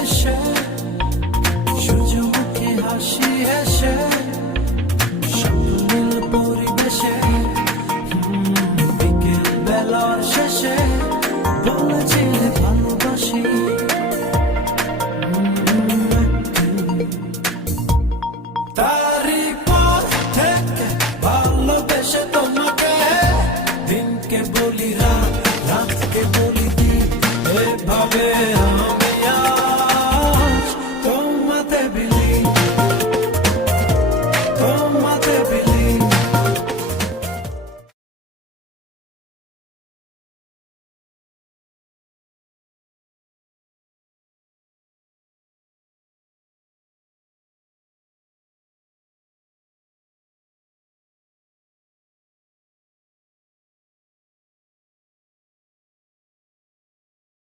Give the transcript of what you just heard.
এসে সূর্যমুখী হাসি হেসে স্বপ্নীল পরিবেশে বিকেল বেলার শেষে বলেছিলে ভালোবাসি। তারই পর থেকে ভালোবেসে তোমাকে দিনকে বলি রাত, রাতকে বলি দিন, এভাবে